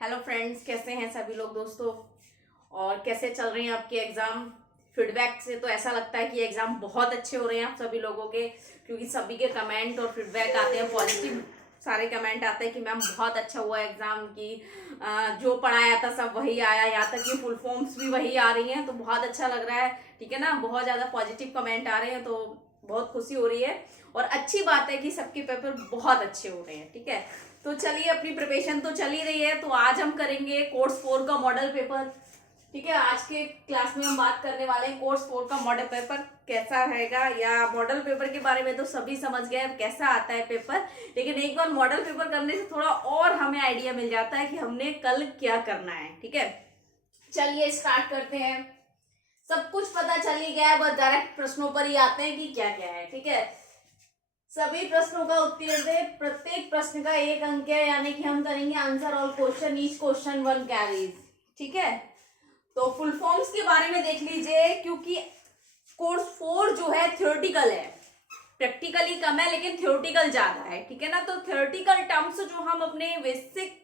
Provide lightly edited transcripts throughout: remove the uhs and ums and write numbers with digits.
Hello friends, कैसे हैं सभी लोग दोस्तों। और कैसे चल रहे हैं आपके एग्जाम। फीडबैक से तो ऐसा लगता है कि एग्जाम बहुत अच्छे हो रहे हैं आप सभी लोगों के, क्योंकि सभी के कमेंट और फीडबैक आते हैं पॉजिटिव। सारे कमेंट आते हैं कि मैम बहुत अच्छा हुआ एग्जाम की, जो पढ़ाया था सब वही आया, यहाँ तक कि फुल फॉर्म्स भी वही आ रही हैं, तो बहुत अच्छा लग रहा है। ठीक है ना, बहुत ज्यादा पॉजिटिव कमेंट आ रहे हैं तो बहुत खुशी हो रही है। और अच्छी बात है कि सबके पेपर बहुत अच्छे हो रहे हैं। ठीक है, तो चलिए, अपनी प्रिपरेशन तो चल ही रही है, तो आज हम करेंगे कोर्स 4 का मॉडल पेपर। ठीक है, आज के क्लास में हम बात करने वाले हैं कोर्स 4 का मॉडल पेपर कैसा रहेगा। या मॉडल पेपर के बारे में तो सभी समझ गए कैसा आता है पेपर, लेकिन एक बार मॉडल पेपर करने से थोड़ा और हमें आइडिया मिल जाता है कि हमने कल क्या करना है। ठीक है, चलिए स्टार्ट करते हैं। सब कुछ पता चल ही गया है, बस डायरेक्ट प्रश्नों पर ही आते हैं कि क्या क्या है। ठीक है, सभी प्रश्नों का उत्तर दे, प्रत्येक प्रश्न का 1 अंक है, यानी कि हम करेंगे answer all question, each question 1 carries. ठीक है, तो फुल फॉर्म्स के बारे में देख लीजिए, क्योंकि कोर्स 4 जो है थ्योरेटिकल है, प्रैक्टिकली कम है लेकिन थ्योरेटिकल ज्यादा है। ठीक है ना, तो थ्योरेटिकल टर्म्स जो हम अपने बेसिक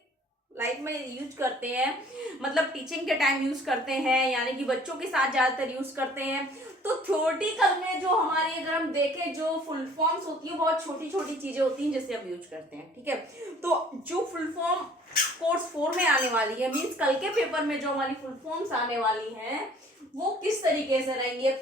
लाइफ में यूज करते हैं, मतलब टीचिंग के टाइम यूज करते हैं, यानी कि बच्चों के साथ ज्यादातर यूज करते हैं। तो थ्योरेटिकल में जो हमारी, अगर हम देखें, जो फुल फॉर्म्स होती है बहुत छोटी छोटी चीजें होती हैं जिसे हम यूज करते हैं। ठीक है, तो जो फुल फॉर्म कोर्स 4 में आने वाली है, मीन्स कल के पेपर में जो हमारी फुल फॉर्म्स आने वाली हैं, वो किस तरीके से रहेंगे।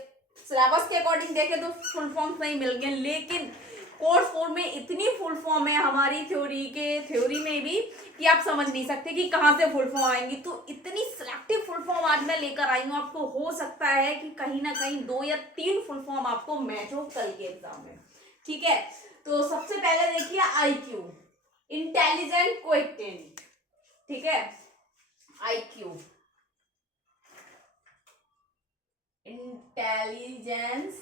सिलेबस के अकॉर्डिंग देखें तो फुल फॉर्म्स नहीं मिलेंगे, लेकिन कोर्स 4 में इतनी फुल फॉर्म है हमारी थ्योरी में भी कि आप समझ नहीं सकते कि कहां से फुल फॉर्म आएंगी। तो इतनी सिलेक्टिव फुल फॉर्म आज मैं लेकर आई हूं, आपको हो सकता है कि कहीं ना कहीं 2 या 3 फुल फॉर्म आपको मैच हो कल के एग्जाम में। ठीक है, तो सबसे पहले देखिए IQ, इंटेलिजेंट क्वेश्चन। ठीक है, IQ, इंटेलिजेंस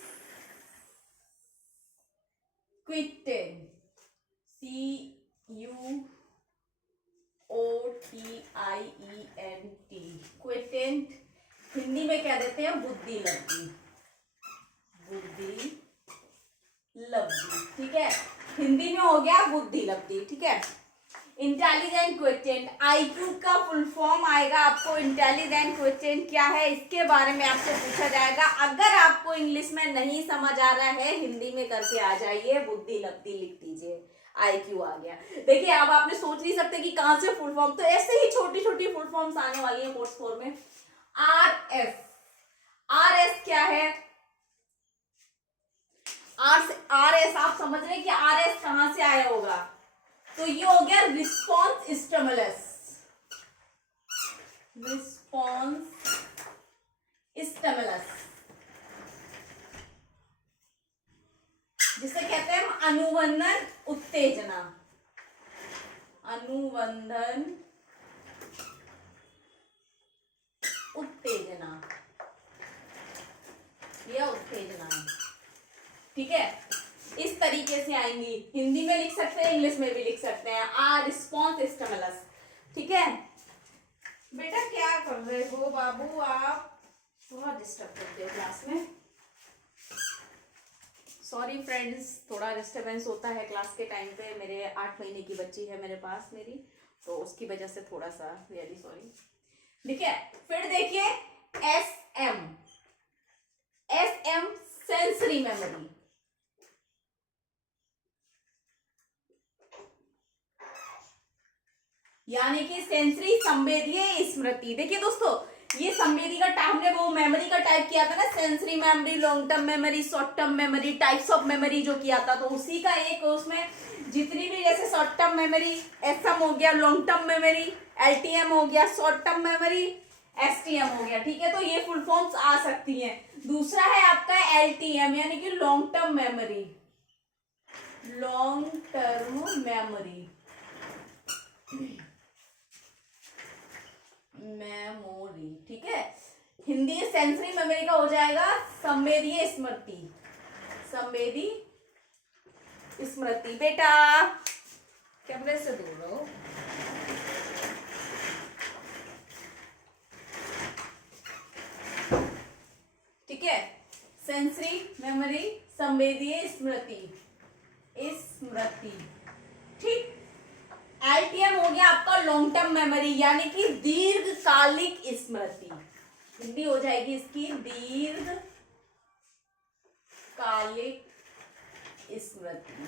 क्विटेन, CUOTIENT, क्विटेंट। हिंदी में क्या देते हैं, बुद्धि लब्धि, बुद्धि लब्धि। ठीक है, हिंदी में हो गया बुद्धि लब्धि। ठीक है, इंटेलिजेंट क्वेश्चन, IQ का फुल फॉर्म आएगा आपको। इंटेलिजेंट क्वेश्चन क्या है, इसके बारे में आपसे पूछा जाएगा। अगर आपको इंग्लिश में नहीं समझ आ रहा है, हिंदी में करके आ जाइए, बुद्धि लब्धि लिख दीजिए, IQ आ गया। देखिए, अब आपने सोच नहीं सकते कि कहां से फुल फॉर्म, तो ऐसे ही छोटी छोटी फुल फॉर्म्स आने वाली है कोर्स 4 में। RS, RS क्या है, RS आप समझ रहे हैं कि RS कहां से आया होगा, तो ये हो गया रिस्पॉन्स स्टिमुलस, रिस्पॉन्स स्टिमुलस, जिसे कहते हैं हम अनुबंधन उत्तेजना, अनुबंधन उत्तेजना या उत्तेजना। ठीक है, इस तरीके से आएंगी, हिंदी में लिख सकते हैं, इंग्लिश में भी लिख सकते हैं। Response stimulus. ठीक है, बेटा क्या कर रहे हो बाबू, आप बहुत डिस्टर्ब करते हो क्लास में। सॉरी फ्रेंड्स, थोड़ा डिस्टरबेंस होता है क्लास के टाइम पे, मेरे 8 महीने की बच्ची है मेरे पास मेरी, तो उसकी वजह से थोड़ा सा रियली सॉरी। ठीक है, फिर देखिए SM, SM सेंसरी मेमोरी, यानी कि सेंसरी संवेदीय स्मृति। देखिए दोस्तों, ये संवेदी का हमने वो मेमोरी का टाइप किया था ना, sensory memory, long term memory, short term memory, types of memory जो किया था, तो उसी का एक उसमें जितनी भी, जैसे शॉर्ट टर्म मेमोरी SM हो गया, लॉन्ग टर्म मेमोरी LTM हो गया, शॉर्ट टर्म मेमोरी STM हो गया। ठीक है, तो ये फुल फॉर्म्स आ सकती हैं। दूसरा है आपका LTM, यानी कि long term memory, long term memory, memory. ठीक है, हिंदी सेंसरी मेमोरी का हो जाएगा संवेदीय स्मृति, संवेदी स्मृति। बेटा कैमरे से दूर रहो। ठीक है, सेंसरी मेमोरी, संवेदीय स्मृति, स्मृति। ठीक, LTM हो गया गया आपका लॉन्ग टर्म मेमोरी, यानी कि दीर्घकालिक स्मृति। हिंदी हो जाएगी इसकी दीर्घकालिक स्मृति।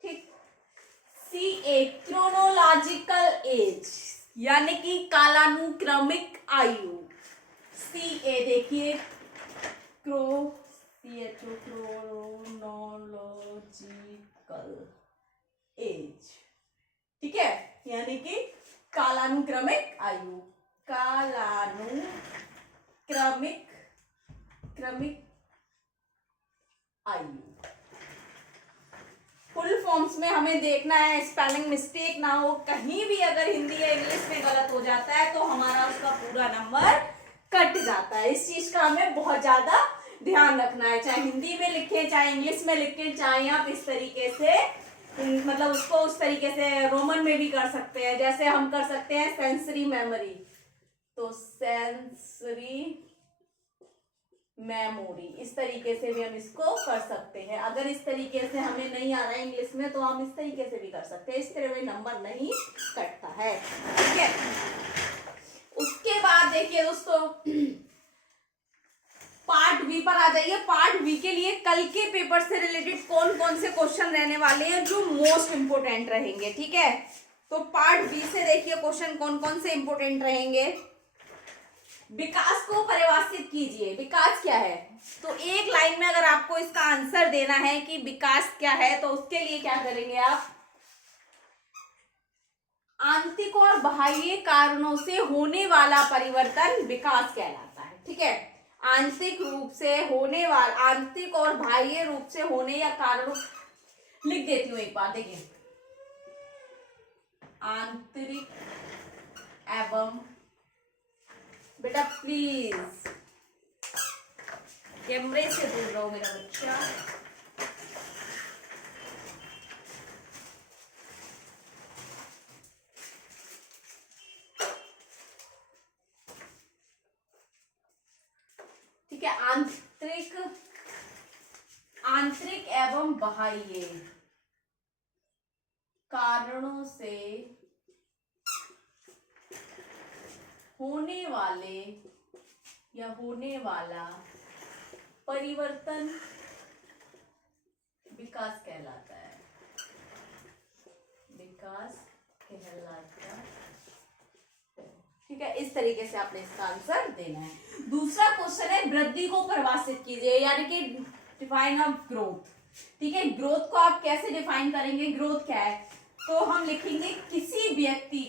ठीक। CA क्रोनोलॉजिकल एज, यानी कि कालानुक्रमिक आयु। CA देखिए क्रोनोलॉजिकल एज, ठीक है, यानी कि कालानुक्रमिक आयु, क्रमिक आयु। फुल फॉर्म्स में हमें देखना है, स्पेलिंग मिस्टेक ना हो, कहीं भी अगर हिंदी या इंग्लिश में गलत हो जाता है तो हमारा उसका पूरा नंबर कट जाता है। इस चीज का हमें बहुत ज्यादा ध्यान रखना है, चाहे हिंदी में लिखे, चाहे इंग्लिश में लिखे, चाहे आप इस तरीके से मतलब उसको उस तरीके से रोमन में भी कर सकते हैं, जैसे हम कर सकते हैं सेंसरी मेमोरी, तो सेंसरी मेमोरी, इस तरीके से भी हम इसको कर सकते हैं। अगर इस तरीके से हमें नहीं आ रहा है इंग्लिश में तो हम इस तरीके से भी कर सकते हैं, इस तरह में नंबर नहीं कटता है, ठीक है। उसके बाद देखिए दोस्तों पार्ट बी पर आ जाइए। पार्ट बी के लिए कल के पेपर से रिलेटेड कौन कौन से क्वेश्चन रहने वाले हैं जो मोस्ट इंपोर्टेंट रहेंगे, ठीक है। तो पार्ट बी से देखिए क्वेश्चन कौन कौन से इंपोर्टेंट रहेंगे। विकास को परिभाषित कीजिए, विकास क्या है, तो एक लाइन में अगर आपको इसका आंसर देना है कि विकास क्या है तो उसके लिए क्या करेंगे आप, आंतरिक और बाह्य कारणों से होने वाला परिवर्तन विकास कहलाता है, ठीक है। आंतरिक रूप से होने वाला, आंतरिक और बाह्य रूप से होने या कारणों, लिख देती हूं एक बार, देखिए आंतरिक एवं, बेटा प्लीज कैमरे से दूर रहो मेरा बच्चा, ठीक है। आंतरिक एवं बाह्य कारणों से होने वाले या होने वाला परिवर्तन विकास कहलाता है, विकास कहलाता है, ठीक है। इस तरीके से आपने इसका आंसर देना है। दूसरा क्वेश्चन है वृद्धि को परिभाषित कीजिए, यानी कि डिफाइन ऑफ ग्रोथ, ठीक है। ग्रोथ को आप कैसे डिफाइन करेंगे, ग्रोथ क्या है, तो हम लिखेंगे किसी व्यक्ति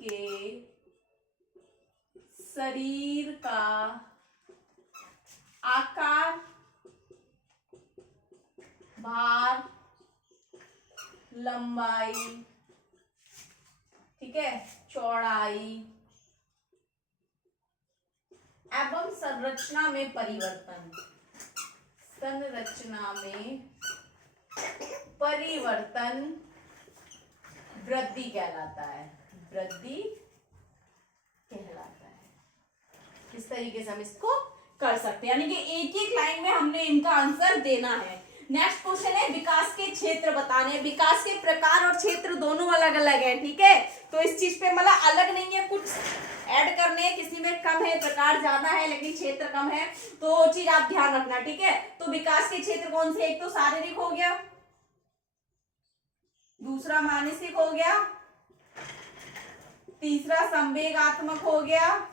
के शरीर का आकार, भार, लंबाई, ठीक है, चौड़ाई एवं संरचना में परिवर्तन, वृद्धि कहलाता है, वृद्धि कहलाता है। इस तरीके से हम इसको कर सकते हैं, यानी कि एक एक लाइन में हमने इनका आंसर देना है। नेक्स्ट क्वेश्चन है विकास के क्षेत्र बताने। विकास के प्रकार और क्षेत्र दोनों अलग अलग है, ठीक है। तो इस चीज पे मतलब अलग नहीं है, कुछ ऐड करने हैं, किसी में कम है, प्रकार ज्यादा है लेकिन क्षेत्र कम है, तो वो चीज आप ध्यान रखना, ठीक है। तो विकास के क्षेत्र कौन से, एक तो शारीरिक हो गया, दूसरा मानसिक हो गया, तीसरा संवेगात्मक हो गया,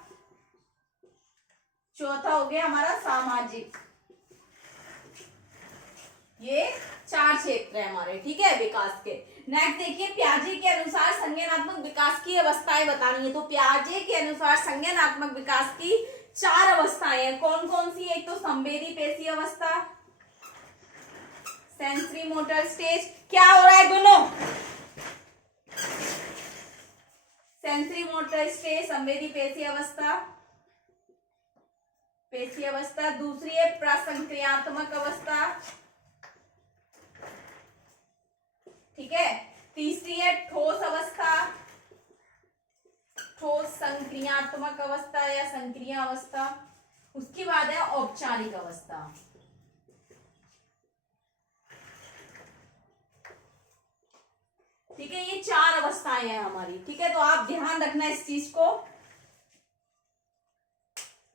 चौथा हो गया हमारा सामाजिक। ये 4 क्षेत्र है हमारे, ठीक है, विकास के। नेक्स्ट देखिए पियाजे के अनुसार संज्ञानात्मक विकास की अवस्थाएं बतानी है। तो पियाजे के अनुसार संज्ञानात्मक विकास की 4 अवस्थाएं हैं, कौन कौन सी, एक तो संवेदी पेशी अवस्था, सेंसरी मोटर स्टेज, क्या हो रहा है दोनों, सेंसरी मोटर स्टेज, संवेदी पेशी अवस्था, दूसरी है प्रसंक्रियात्मक अवस्था, ठीक है, तीसरी है ठोस अवस्था, ठोस संक्रियात्मक अवस्था या संक्रिया अवस्था, उसके बाद है औपचारिक अवस्था, ठीक है, ये 4 अवस्थाएं हैं हमारी। ठीक है, तो आप ध्यान रखना इस चीज को।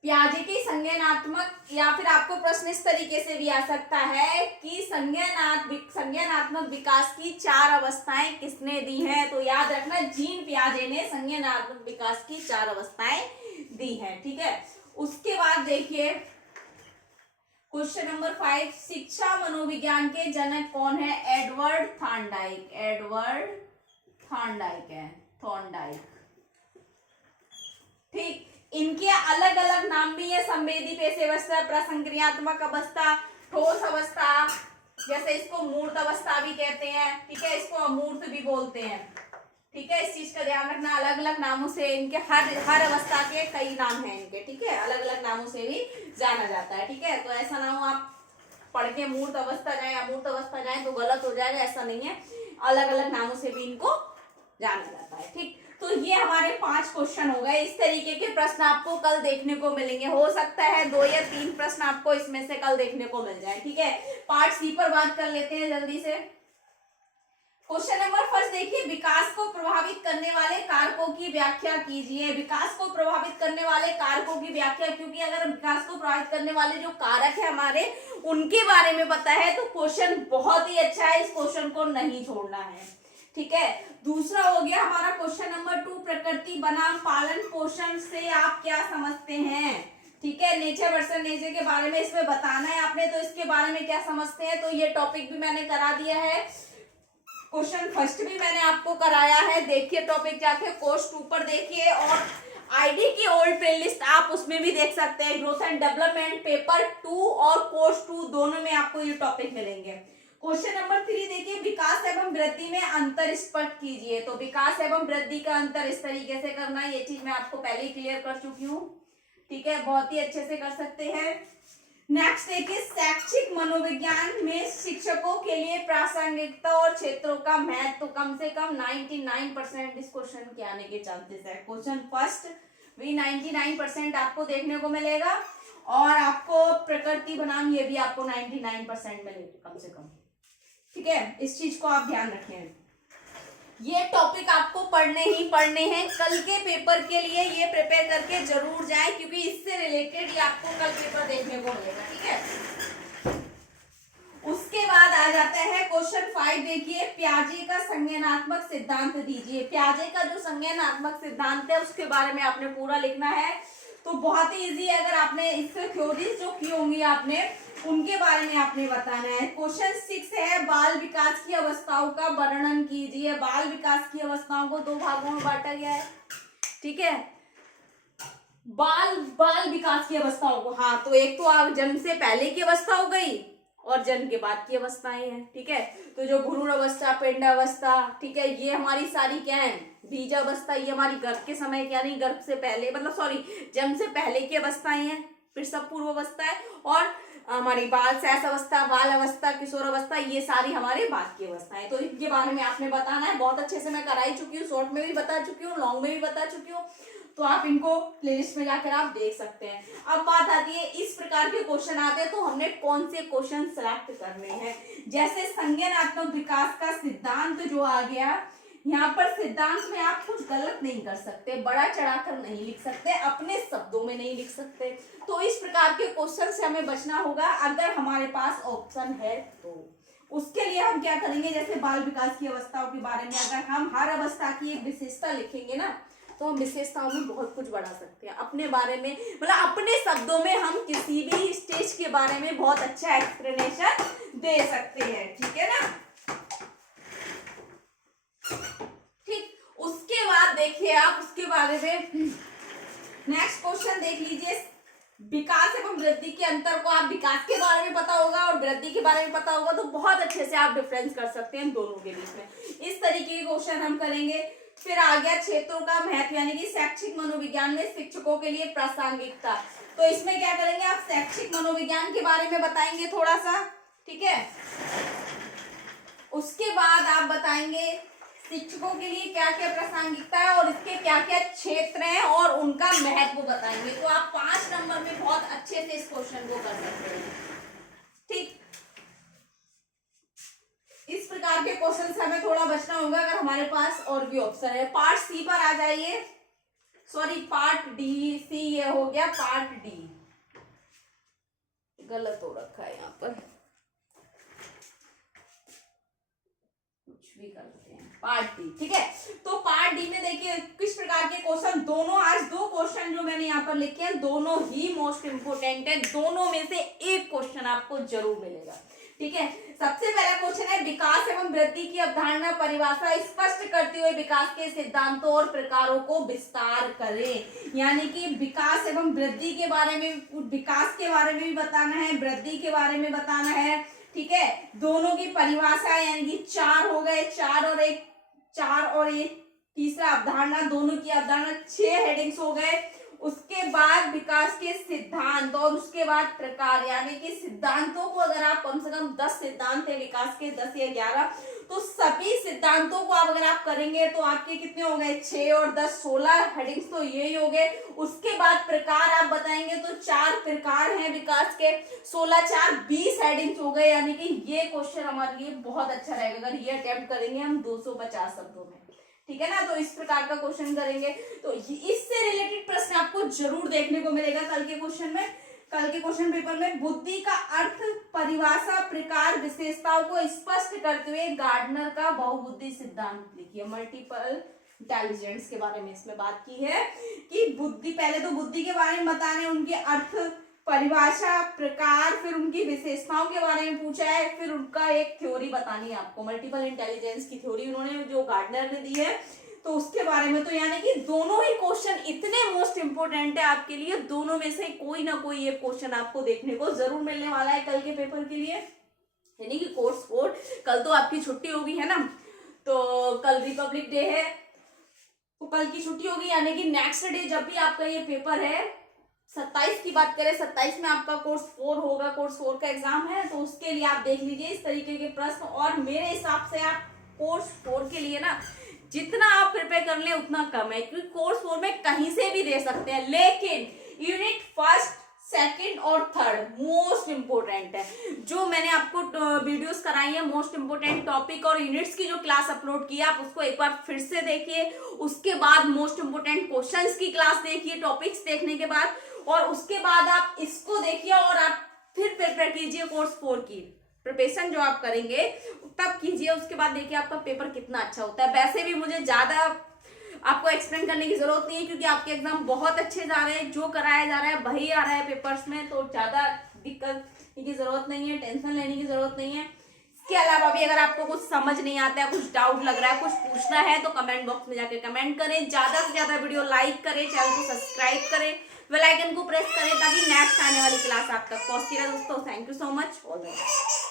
पियाजे की संज्ञानात्मक, या फिर आपको प्रश्न इस तरीके से भी आ सकता है कि संज्ञानात्मक विकास की 4 अवस्थाएं किसने दी हैं? तो याद रखना, जीन पियाजे ने संज्ञानात्मक विकास की 4 अवस्थाएं दी हैं। ठीक है, उसके बाद देखिए क्वेश्चन नंबर 5, शिक्षा मनोविज्ञान के जनक कौन है? Edward Thorndike. एडवर्ड थॉर्नडाइक है, थॉर्नडाइक। ठीक, इनके अलग अलग नाम भी है, संवेदी पेशी अवस्था, प्रसंक्रियात्मक अवस्था, ठोस अवस्था, जैसे इसको मूर्त अवस्था भी कहते हैं। ठीक है, इसको अमूर्त भी बोलते हैं। ठीक है, इस चीज का ध्यान रखना, अलग अलग नामों से इनके हर अवस्था के कई नाम हैं इनके। ठीक है, अलग अलग नामों से भी जाना जाता है। ठीक है, तो ऐसा ना हो आप पढ़ के मूर्त अवस्था जाए, अमूर्त अवस्था जाए तो गलत हो जाएगा, ऐसा नहीं है, अलग अलग नामों से भी इनको जाना जाता है। ठीक, तो ये हमारे 5 क्वेश्चन हो गए। इस तरीके के प्रश्न आपको कल देखने को मिलेंगे। हो सकता है 2 या 3 प्रश्न आपको इसमें से कल देखने को मिल जाए। ठीक है, पार्ट सी पर बात कर लेते हैं जल्दी से। क्वेश्चन नंबर 1 देखिए, विकास को प्रभावित करने वाले कारकों की व्याख्या कीजिए। विकास को प्रभावित करने वाले कारकों की व्याख्या, क्योंकि अगर विकास को प्रभावित करने वाले जो कारक है हमारे, उनके बारे में पता है तो क्वेश्चन बहुत ही अच्छा है, इस क्वेश्चन को नहीं छोड़ना है। ठीक है, दूसरा हो गया हमारा क्वेश्चन नंबर 2, प्रकृति बनाम पालन पोषण से आप क्या समझते हैं? ठीक है, नेचर वर्सेस नेचर के बारे में इसमें बताना है आपने, तो इसके बारे में क्या समझते हैं, तो ये टॉपिक भी मैंने करा दिया है। क्वेश्चन फर्स्ट भी मैंने आपको कराया है, देखिए टॉपिक जाके कोर्स 2 पर देखिए, और आईडी की ओल्ड प्लेलिस्ट आप उसमें भी देख सकते हैं। ग्रोथ एंड डेवलपमेंट पेपर 2 और कोर्स 2 दोनों में आपको ये टॉपिक मिलेंगे। क्वेश्चन नंबर 3 देखिए, विकास एवं वृद्धि में अंतर स्पष्ट कीजिए। तो विकास एवं वृद्धि का अंतर इस तरीके से करना है, ये चीज मैं आपको पहले ही क्लियर कर चुकी हूँ। ठीक है, बहुत ही अच्छे से कर सकते हैं। नेक्स्ट देखिए, शैक्षिक मनोविज्ञान में शिक्षकों के लिए प्रासंगिकता और क्षेत्रों का महत्व, तो कम से कम 99% इस क्वेश्चन के आने के चांसेस है। क्वेश्चन फर्स्ट भी 99% आपको देखने को मिलेगा, और आपको प्रकृति बनाम ये भी आपको 99% मिलेगा कम से कम। ठीक है, इस चीज को आप ध्यान रखें। ये टॉपिक आपको पढ़ने ही पढ़ने हैं, कल के पेपर के लिए ये प्रिपेयर करके जरूर जाए, क्योंकि इससे रिलेटेड ही आपको कल पेपर देखने को मिलेगा। ठीक है, उसके बाद आ जाता है क्वेश्चन 5 देखिए, पियाजे का संज्ञानात्मक सिद्धांत दीजिए। पियाजे का जो संज्ञानात्मक सिद्धांत है उसके बारे में आपने पूरा लिखना है, तो बहुत ही इजी है। अगर आपने इससे थ्योरीज जो की होंगी आपने, उनके बारे में आपने बताना है। क्वेश्चन 6 है, बाल विकास की अवस्थाओं का वर्णन कीजिए। बाल विकास की अवस्थाओं को 2 भागों में बांटा गया है। ठीक है, बाल विकास की अवस्थाओं को, हाँ, तो एक तो आप जन्म से पहले की अवस्था हो गई और जन्म के बाद की अवस्थाएं हैं। ठीक है, तो जो भ्रूण अवस्था, पिंड अवस्था, ठीक है, ये हमारी सारी क्या है, बीज अवस्था, ये हमारी गर्भ के समय, क्या नहीं, गर्भ से पहले, मतलब सॉरी, जन्म से पहले की अवस्थाएं हैं। फिर सब पूर्व अवस्था है, और हमारी बाल शैश अवस्था, बाल अवस्था, किशोर अवस्था, ये सारी हमारे बाद की अवस्थाएं। तो इनके बारे में आपने बताना है। बहुत अच्छे से मैं कराई चुकी हूँ, शॉर्ट में भी बता चुकी हूँ, लॉन्ग में भी बता चुकी हूँ, तो आप इनको प्लेलिस्ट में जाकर आप देख सकते हैं। अब बात आती है, इस प्रकार के क्वेश्चन आते हैं तो हमने कौन से क्वेश्चन सेलेक्ट करने हैं। जैसे संज्ञानात्मक विकास का सिद्धांत जो आ गया, यहाँ पर सिद्धांत में आप कुछ गलत नहीं कर सकते, बड़ा चढ़ाकर नहीं लिख सकते, अपने शब्दों में नहीं लिख सकते। तो इस प्रकार के क्वेश्चन से हमें बचना होगा, अगर हमारे पास ऑप्शन है तो। उसके लिए हम क्या करेंगे, जैसे बाल विकास की अवस्थाओं के बारे में अगर हम हर अवस्था की एक विशेषता लिखेंगे ना, तो हम विशेषताओं में बहुत कुछ बढ़ा सकते हैं अपने बारे में, मतलब अपने शब्दों में हम किसी भी स्टेज के बारे में बहुत अच्छा एक्सप्लेनेशन दे सकते हैं। ठीक है ना, ठीक। उसके बाद देखिए आप उसके बारे में नेक्स्ट क्वेश्चन देख लीजिए, विकास एवं वृद्धि के अंतर को, आप विकास के बारे में पता होगा और वृद्धि के बारे में पता होगा तो बहुत अच्छे से आप डिफरेंस कर सकते हैं दोनों के बीच में। इस तरीके के क्वेश्चन हम करेंगे। फिर आ गया क्षेत्रों का महत्व, यानी कि शैक्षिक मनोविज्ञान में शिक्षकों के लिए प्रासंगिकता। तो इसमें क्या करेंगे, आप शैक्षिक मनोविज्ञान के बारे में बताएंगे थोड़ा सा। ठीक है, उसके बाद आप बताएंगे शिक्षकों के लिए क्या क्या प्रासंगिकता है और इसके क्या क्या क्षेत्र हैं और उनका महत्व बताएंगे। तो आप 5 नंबर में बहुत अच्छे से इस क्वेश्चन को कर सकते हैं। ठीक, इस प्रकार के के क्वेश्चन से हमें थोड़ा बचना होगा अगर हमारे पास और भी ऑप्शन है। पार्ट सी पर आ जाइए, सॉरी पार्ट डी, सी ये हो गया, पार्ट डी गलत हो रखा है यहाँ पर, कुछ भी करते हैं, पार्ट डी, ठीक है। तो पार्ट डी में देखिए किस प्रकार के क्वेश्चन, दोनों आज दो क्वेश्चन जो मैंने यहाँ पर लिखे हैं दोनों ही मोस्ट इंपोर्टेंट है, दोनों में से एक क्वेश्चन आपको जरूर मिलेगा, ठीक है। सबसे पहला क्वेश्चन है, विकास एवं वृद्धि की अवधारणा परिभाषा स्पष्ट करते हुए विकास के सिद्धांतों और प्रकारों को विस्तार करें। यानी कि विकास एवं वृद्धि के बारे में, विकास के बारे में भी बताना है, वृद्धि के बारे में बताना है, ठीक है। दोनों की परिभाषा यानी कि चार हो गए, चार और एक तीसरा अवधारणा, दोनों की अवधारणा 6 हेडिंग्स हो गए। उसके बाद विकास के सिद्धांत और उसके बाद प्रकार, यानी कि सिद्धांतों को अगर आप कम से कम 10 सिद्धांत है विकास के, 10 या 11, तो सभी सिद्धांतों को आप अगर आप करेंगे तो आपके कितने हो गए, 6 और 10 16 हेडिंग्स तो यही हो गए। उसके बाद प्रकार आप बताएंगे तो 4 प्रकार हैं विकास के, 16 4 20 हेडिंग्स हो गए। यानी कि ये क्वेश्चन हमारे लिए बहुत अच्छा रहेगा अगर ये अटेम्प्ट करेंगे हम 250 शब्दों में, ठीक है ना। तो इस प्रकार का क्वेश्चन करेंगे तो इससे रिलेटेड प्रश्न आपको जरूर देखने को मिलेगा कल के क्वेश्चन में, कल के क्वेश्चन पेपर में। बुद्धि का अर्थ, परिभाषा, प्रकार, विशेषताओं को स्पष्ट करते हुए गार्डनर का बहुबुद्धि सिद्धांत लिखिए। मल्टीपल इंटेलिजेंस के बारे में इसमें बात की है कि बुद्धि, पहले तो बुद्धि के बारे में बताने, उनके अर्थ, परिभाषा, प्रकार, फिर उनकी विशेषताओं के बारे में पूछा है, फिर उनका एक थ्योरी बतानी है आपको, मल्टीपल इंटेलिजेंस की थ्योरी उन्होंने जो गार्डनर ने दी है, तो उसके बारे में। तो यानी कि दोनों ही क्वेश्चन इतने मोस्ट इंपोर्टेंट है आपके लिए, दोनों में से कोई ना कोई एक क्वेश्चन आपको देखने को जरूर मिलने वाला है कल के पेपर के लिए। यानी कि कोर्स 4, कल तो आपकी छुट्टी होगी है ना, तो कल रिपब्लिक डे है, तो कल की छुट्टी होगी, यानी कि नेक्स्ट डे जब भी आपका ये पेपर है, 27 की बात करें, 27 में आपका कोर्स 4 होगा, कोर्स 4 का एग्जाम है, तो उसके लिए आप देख लीजिए इस तरीके के प्रश्न। और मेरे हिसाब से आप कोर्स 4 के लिए ना जितना आप प्रिपेयर कर लें उतना कम है, क्योंकि कोर्स 4 में कहीं से भी दे सकते हैं, लेकिन यूनिट फर्स्ट, सेकंड और थर्ड मोस्ट इंपोर्टेंट है। जो मैंने आपको वीडियोस कराई है मोस्ट इंपोर्टेंट टॉपिक और यूनिट्स की जो क्लास अपलोड की है, आप उसको एक बार फिर से देखिए। उसके बाद मोस्ट इंपोर्टेंट क्वेश्चंस की क्लास देखिए टॉपिक्स देखने के बाद, और उसके बाद आप इसको देखिए और आप फिर प्रिपेयर कीजिए कोर्स 4 की प्रिपरेशन जो आप करेंगे तब कीजिए। उसके बाद देखिए आपका पेपर कितना अच्छा होता है। वैसे भी मुझे ज्यादा आपको एक्सप्लेन करने की जरूरत नहीं है, क्योंकि आपके एग्जाम बहुत अच्छे जा रहे हैं, जो कराया जा रहा है वही आ रहा है पेपर्स में, तो ज्यादा दिक्कत की जरूरत नहीं है, टेंशन लेने की जरूरत नहीं है। इसके अलावा भी अगर आपको कुछ समझ नहीं आता है, कुछ डाउट लग रहा है, कुछ पूछना है, तो कमेंट बॉक्स में जाकर कमेंट करें। ज्यादा से ज्यादा वीडियो लाइक करें, चैनल को सब्सक्राइब करें, बेल आइकन को प्रेस करें ताकि नेक्स्ट आने वाली क्लास आप तक पहुंचती रहे। दोस्तों thank you so much, all the best.